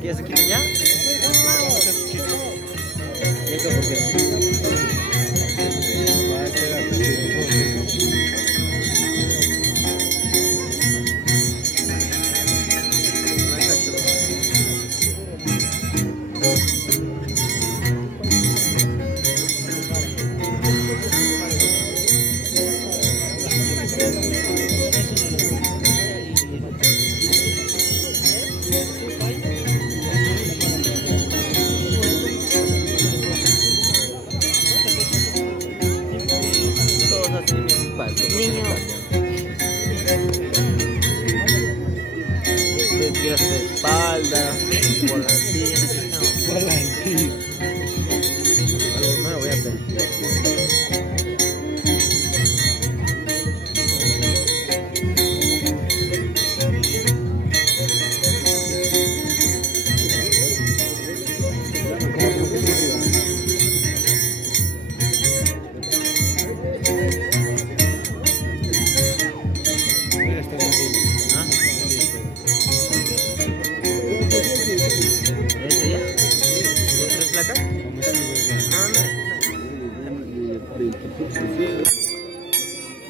¿Quieres aquí ya? Todos así mismo paso. Niño. Te tiras de espalda, volantín. Volantín. Algo nuevo, voy a aprender. Mira, está contigo. ¿Ah? ¿Ese ya? ¿Con 3 placas? Vamos a ver. No, no.